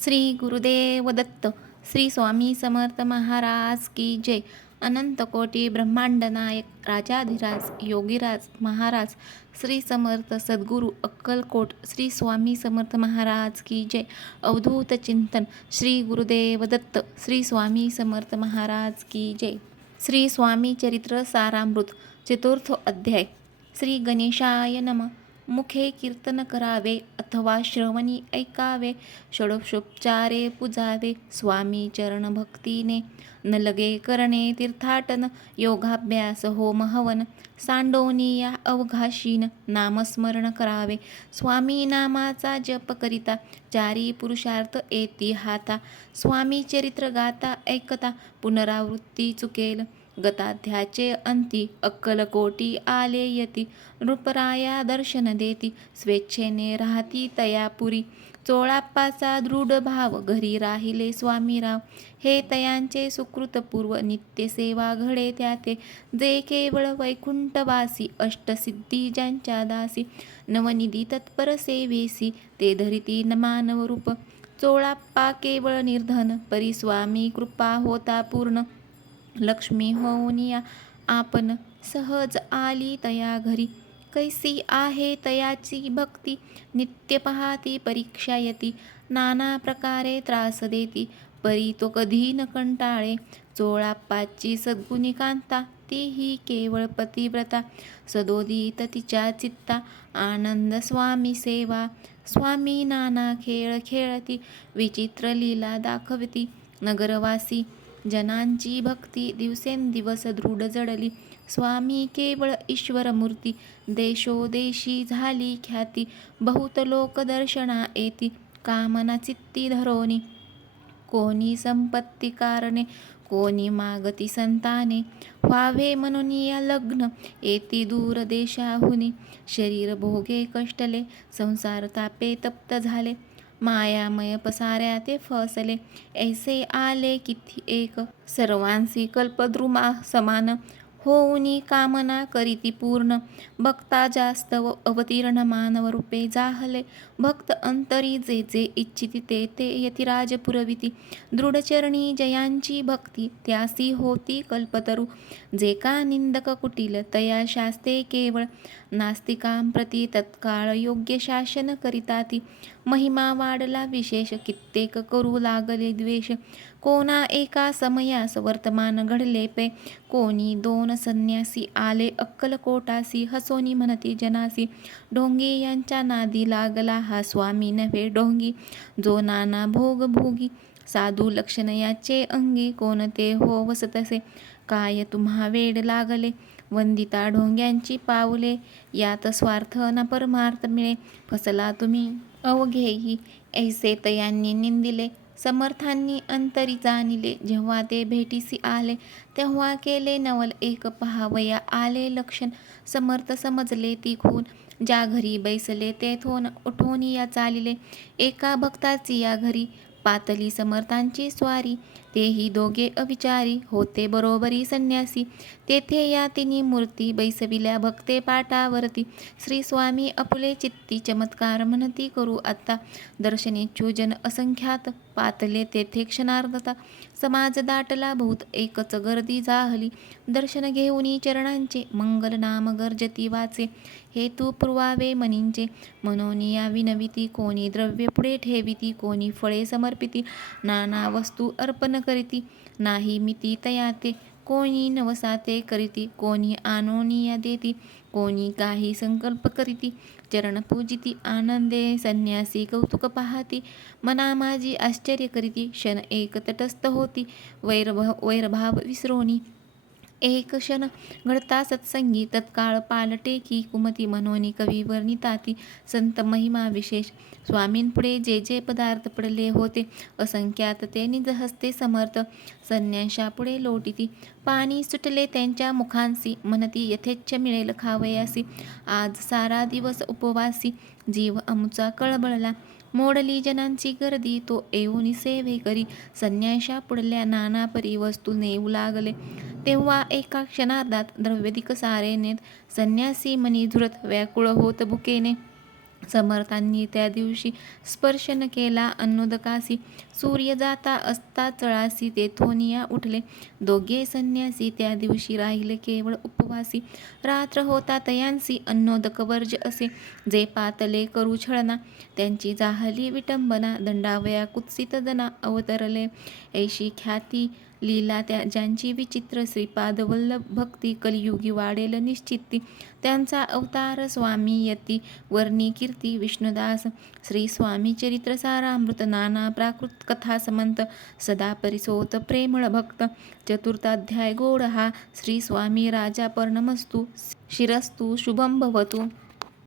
श्री गुरुदेव दत्त श्री स्वामी समर्थ महाराज की जय. अनंत कोटी ब्रह्मांड नायक राजाधिराज योगीराज महाराज श्री समर्थ सद्गुरू अक्कलकोट श्री स्वामी समर्थ महाराज की जय. अवधूत चिंतन श्री गुरुदेव दत्त श्री स्वामी समर्थ महाराज की जय. श्री स्वामी चरित्र सारामृत चतुर्थ अध्याय श्री गणेशाय नमः. मुखे कीर्तन करावे अथवा श्रवणी ऐकावे षोडशोपचारे पुजावे स्वामी चरण भक्तीने न लगे करणे तीर्थाटन योगाभ्यास होम हवन सांडोनी या अवघाशीन नामस्मरण करावे स्वामी नामाचा जप करिता चारी पुरुषार्थ येती हाता स्वामी चरित्र गाता ऐकता पुनरावृत्ती चुकेल गताध्याचे अंती अक्कलकोटी आले यती. नृपराया दर्शन देती. स्वेच्छेने राहती तयापुरी. चोळाप्पाचा दृढ भाव घरी राहिले स्वामीराव. हे तयांचे सुकृतपूर्व नित्यसेवा घडे त्याते. जे केवळ वैकुंठवासी अष्टसिद्धी ज्यांच्या दासी. नवनिधी तत्पर सेवेसी ते धरिती न मानवरूप. चोळाप्पा केवळ निर्धन परिस्वामी कृपा होता पूर्ण. लक्ष्मी होऊन या. आपण सहज आली तया घरी. कैसी आहे तयाची भक्ती? नित्य पाहती परीक्षा येती. नाना प्रकारे त्रास देती. परी तो कधी न कंटाळे. चोळाप्पाची सद्गुणी कांता. तीही केवळ पतिव्रता. सदोदित तिच्या चित्ता. आनंद स्वामी सेवा. स्वामी नाना खेळ खेळती. विचित्र लीला दाखवती. नगरवासी जनांची भक्ती दिवसेंदिवस दृढ जडली. स्वामी केवळ ईश्वरमूर्ती देशोदेशी झाली ख्याती बहुत लोक दर्शना येती कामना चित्ती धरोनी. कोणी संपत्ती कारणे कोणी मागती संताने. व्हावे म्हणून या लग्न येती दूर देशाहुनी. शरीर भोगे कष्टले संसार तापे तप्त झाले. मायामय पसाऱ्या ते फसले. ऐसे आले किती एक सर्वांसी कल्पद्रुमा समान होऊनी कामना करीती पूर्ण. भक्ता जास्त व अवतीर्ण मानव रूपे जाहले. भक्त अंतरी जे जे इच्छिती ते ते यतिराज पुरविती दृढचरणी जयांची भक्ती त्यासी होती कल्पतरू. जे का निंदक कुटील तया शास्ते केवळ. नास्तिकांप्रती तत्काळ योग्य शासन करिताती. महिमा वाढला विशेष कित्येक करू लागले द्वेष. कोणा एका समयास वर्तमान घडले पे. कोणी दोन संन्यासी आले अक्कलकोटासी हसोनी म्हणती जनासी ढोंगी यांच्या नादी लागला हा स्वामी नव्हे ढोंगी जो नाना भोग भोगी साधू लक्षण याचे अंगी कोणते हो वसतसे काय तुम्हा वेड लागले? वंदिता ढोंग्यांची पावले यात स्वार्थ ना परमार्थ मिळे फसला तुम्ही? अवघेही ऐसे तयांनी निंदिले समर्थांनी अंतरी जाणिले. जेव्हा ते भेटीसी आले तेव्हा केले नवल एक पहावया. आले लक्षण समर्थ समजले ती खून ज्या घरी बैसले तेथून उठून या चालिले. एका भक्ताची या घरी. पातली समर्थांची स्वारी. तेही दोघे अविचारी होते बरोबरी संन्यासी. तेथे या तिन्ही मूर्ती बैसविल्या भक्ते पाटावरती. श्री स्वामी अपुले चित्ती चमत्कार म्हणती करू आता दर्शनेच्छू जन असंख्यात पातले तेथे क्षणार्धता. समाज दाटला बहुत एकच गर्दी जाहली. दर्शन घेऊनी चरणांचे मंगल नाम गर्जती वाचे. हेतू पुरवावे मनींचे. म्हणून या विनविती कोणी द्रव्य पुढे ठेविती कोणी फळे समर्पिती नाना वस्तू अर्पण करीती. नाही मिती तयाते कोणी नवसाते करीती कोणी आनोनिया देती कोणी काही संकल्प करीती. चरण पूजिती आनंदे संन्यासी कौतुक पाहती. मना माझी आश्चर्य करीती क्षण एक तटस्थ होती. वैरभ वैरभाव विसरोनी. एक क्षण घडता सत्संगी तत्काळ पालटे की कुमती मनोनी कवी वर्णिताती संत महिमा विशेष. स्वामींपुढे जे जे पदार्थ पडले होते असंख्यात ते निज हस्ते समर्थ. संन्याशापुढे लोटिती पाणी सुटले त्यांच्या मुखांसी म्हणती यथेच्छ मिळेल खावयासी. आज सारा दिवस उपवासी जीव अमुचा कळबळला. मोडली जनांची गर्दी तो येऊनी सेवे करी. संन्याशा पुढल्या नाना परी वस्तू नेऊ लागले. तेव्हा एका क्षणार्धात द्रव्यदिक सारेनेत संन्यासी मनी झुरत व्याकुळ होत भुकेने. समर्थांनी त्या दिवशी स्पर्श न केला अन्नोदकासी. सूर्य जाता असता चळासी तेथोनिया उठले. दोघे संन्यासी त्या दिवशी राहिले केवळ उपवासी. रात्र होता तयांसी अन्नोदक वर्ज असे. जे पातले करू छळना त्यांची जाहली विटंबना दंडावया कुत्सित जना अवतरले. ऐशी ख्याती लीला त्या ज्यांची विचित्र श्रीपाद वल्लभ भक्ती कलियुगी वाढेल निश्चिती. त्यांचा अवतार स्वामी यती वर्णी कीर्ती विष्णुदास. श्री स्वामी चरित्र सारामृत नाना प्राकृत कथा समंत. सदा परिसोत प्रेमळ भक्त. चतुर्थाध्याय गोड हा. श्री स्वामी राजा पर्णमस्तु शिरस्तु शुभम भवतु.